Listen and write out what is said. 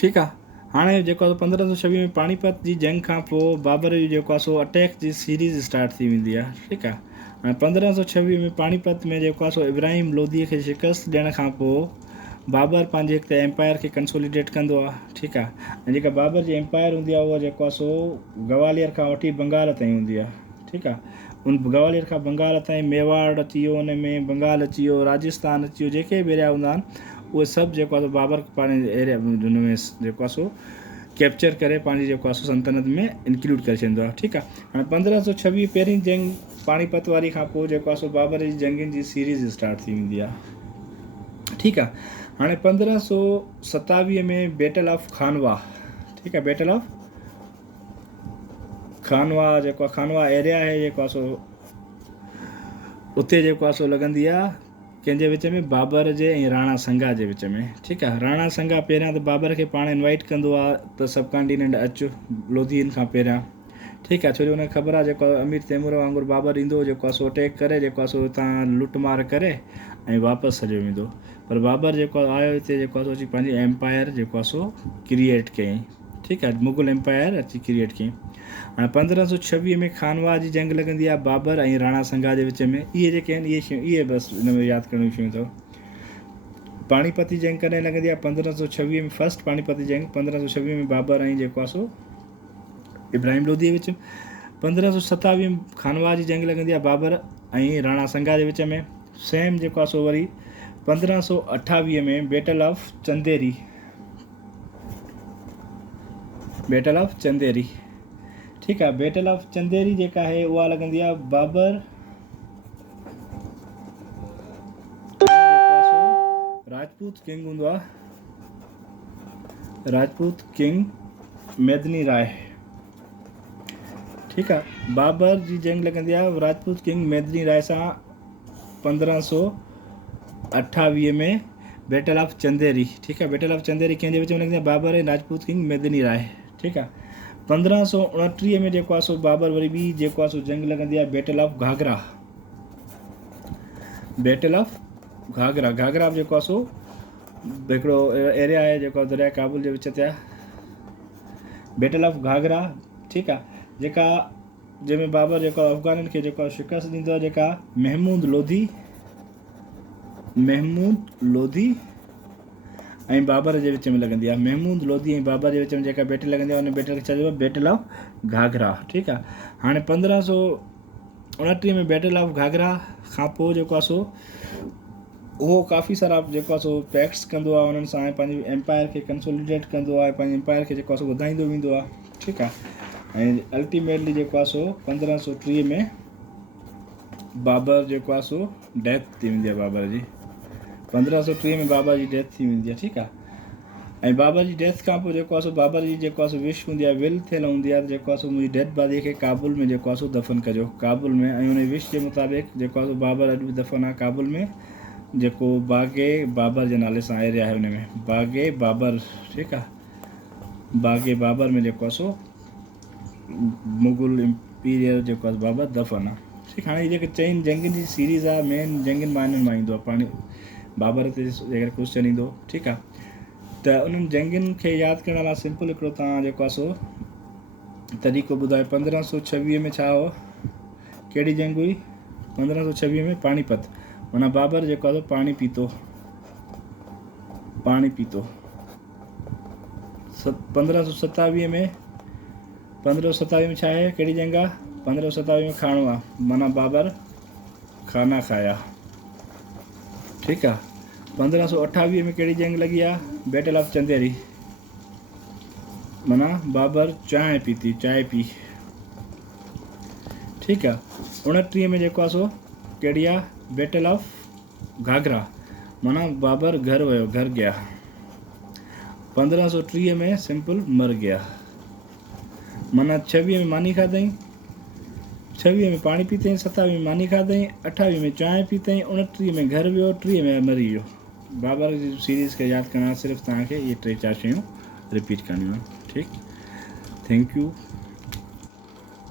ठीकु आहे। हाणे जेको आहे 1526 में पानीपत जी जंग खां पोइ बाबर जी जेको आहे सो अटैक जी सीरीज़ स्टार्ट थी वेंदी आहे। ठीकु आहे। हाणे 1526 में पानीपत में जेको आहे सो इब्राहिम लोधीअ खे शिकस्त ॾियण खां पोइ बाबर पंहिंजे हिकु एम्पायर खे कंसोलिडेट कंदो आहे। ठीकु आहे। ऐं जेका बाबर जी एम्पायर हूंदी आहे उहा जेको आहे सो ग्वालियर खां वठी बंगाल ताईं हूंदी आहे। ठीकु आहे। उन ग्वालियर खां बंगाल ताईं मेवाड़ अची वियो, उन में बंगाल अची वियो, राजस्थान अची वियो, जेके बि एरिया हूंदा आहिनि उहे सभु जेको आहे बाबर पंहिंजे एरिया हुन में जेको आहे सो कैप्चर करे पंहिंजी जेको आहे सो सल्तनत में इंक्लूड करे छॾींदो आहे। ठीकु आहे। हाणे 1526 पहिरीं जंग पानीपत वारी खां पोइ जेको आहे सो बाबर जी जंगनि जी सीरीज़ स्टार्ट थी वेंदी आहे। ठीकु आहे। हाणे 1527 में बैटल ऑफ खानवा, ठीकु आहे, बैटल ऑफ खानवा जेको आहे खानवा एरिया आहे जेको आहे सो उते जेको आहे सो लॻंदी आहे कंहिंजे विच में बाबर जे ऐं राणा संघा जे विच में। ठीकु आहे। राणा संघा पहिरियां त बाबर खे पाण इनवाइट कंदो आहे त सब कॉन्टिनेंट अचु लोधीअनि खां पहिरियां। ठीकु आहे। छो जो हुनखे ख़बर आहे जेको अमीर तैमूर वांगुरु बाबर ईंदो जेको आहे सो अटैक करे जेको आहे सो हितां लुटमार करे ऐं वापसि हलियो वेंदो। पर बाबर जेको आयो हिते जेको आहे सो अची पंहिंजी एम्पायर जेको आहे सो क्रिएट कयईं। ठीकु आहे। मुग़ल एम्पायर अची क्रिएट कयईं। हाणे 1526 में खानवा जी जंग लॻंदी आहे बाबर ऐं राणा संघा जे विच में। इहे जेके आहिनि इहे शयूं इहे बसि हिन में यादि करणियूं शयूं अथव। पानीपत जी जंग कॾहिं लॻंदी आहे 1526 में, फर्स्ट पानीपत जी जंग 1526 में बाबर ऐं जेको आहे सो इब्राहिम लोधी जे विच में। 1527 में खानवा जी जंग लॻंदी आहे बाबर ऐं राणा संघा जे विच में। सेम जेको आहे सो वरी 1528 में battle of Chanderi, battle of Chanderi. ठीकु आहे। बैटल ऑफ चंदेरी जेका आहे उहा लॻंदी आहे बाबर राजपूत किंग हूंदो आहे, राजपूत किंग मेदिनी राय। ठीकु आहे। बाबर जी जंग लॻंदी आहे राजपूत किंग मेदिनी राय सां 1528 में बैटल ऑफ चंदेरी। ठीकु आहे। बैटल ऑफ चंदेरी कंहिंजे विच में लॻंदी आहे बाबर ऐं राजपूत किंग मेदिनी राय। ठीकु आहे। 1529 में जेको आहे सो बाबर वरी ॿी जेको आहे सो जंग लॻंदी आहे battle of Ghaghra, battle of Ghaghra. Ghaghra जेको आहे सो हिकिड़ो एरिया आहे जेको दरिया काबुल जे विच ते आहे। Battle of Ghaghara. ठीकु आहे। जेका जंहिंमें बाबर जेको अफ़गाननि खे जेको शिकस्त ॾींदो आहे, जेका महमूद लोधी ऐं बाबर जे विच में लॻंदी आहे। महमूद लोधी ऐं बाबर जे विच में जेका बैटल लॻंदी आहे उन बैटल खे चइबो आहे बैटल ऑफ घाघरा। ठीकु आहे। हाणे 1529 में बैटल ऑफ घाघरा खां पोइ जेको आहे सो उहो काफ़ी सारा जेको आहे सो पैक्ट्स कंदो आहे उन्हनि सां ऐं पंहिंजी एम्पायर खे कंसोलिडेट कंदो आहे, पंहिंजी एम्पायर खे जेको आहे सो वधाईंदो वेंदो आहे। ठीकु आहे। ऐं अल्टीमेटली जेको आहे सो 1530 में बाबर जेको आहे सो डेथ थी वेंदी आहे बाबर जी। 1530 में बाबर जी डेथ थी वेंदी आहे। ठीकु आहे। ऐं बाबर जी डेथ खां पोइ जेको आहे सो बाबर जी जेको आहे सो विश हूंदी आहे, विल थियल हूंदी आहे जेको आहे सो मुंहिंजी डेड बॉडीअ खे काबुल में जेको आहे सो दफ़न कजो, काबुल में। ऐं उन विश जे मुताबिक़ जेको आहे सो बाबर अॼु बि दफ़न आहे काबुल में, जेको बागे बाबर जे नाले सां एरिया आहे हुन में, बागे बाबर। ठीकु आहे। बागे बाबर में जेको आहे सो मुग़ल इम्पीरियर जेको आहे बाबर दफ़न आहे। ठीकु आहे। हाणे जेके चइनि जंगनि जी सीरीज़ आहे मेन जंगनि मां मां ईंदो आहे पाणी बाबर ते अगरि क्वेश्चन ईंदो। ठीकु आहे। त उन्हनि जंगनि खे यादि करण लाइ सिंपल हिकिड़ो तव्हां जेको आहे सो तरीक़ो ॿुधायो। 1526 में छा हो, कहिड़ी जंग हुई? 1526 में पानीपत, माना बाबर जेको आहे सो पाणी पीतो। 1527 में छा आहे, कहिड़ी जंग आहे? 1527 में खानवा, माना बाबर खाना खाया। ठीकु आहे। 1528 में कहिड़ी जंग लॻी आहे? बैटल ऑफ चंदेरी, माना बाबर चांहि पीती, चांहि पी। ठीकु आहे। 29 में जेको आहे सो कहिड़ी आहे? बैटल ऑफ घाघरा, माना बाबर घर वियो, घर गया। 1530 में सिंपल मर गया, माना 26 में मानी खाधई, 26 में पाणी पीतई, 27 में मानी खाधई, 28 में चांहि पीतई, 29 में घर वियो, 30 में मरी वियो। बाबर जी सीरीज़ खे यादि करणु सिर्फ़ु तव्हांखे इहे 3-4 शयूं रिपीट करणियूं आहिनि। ठीकु। Thank you.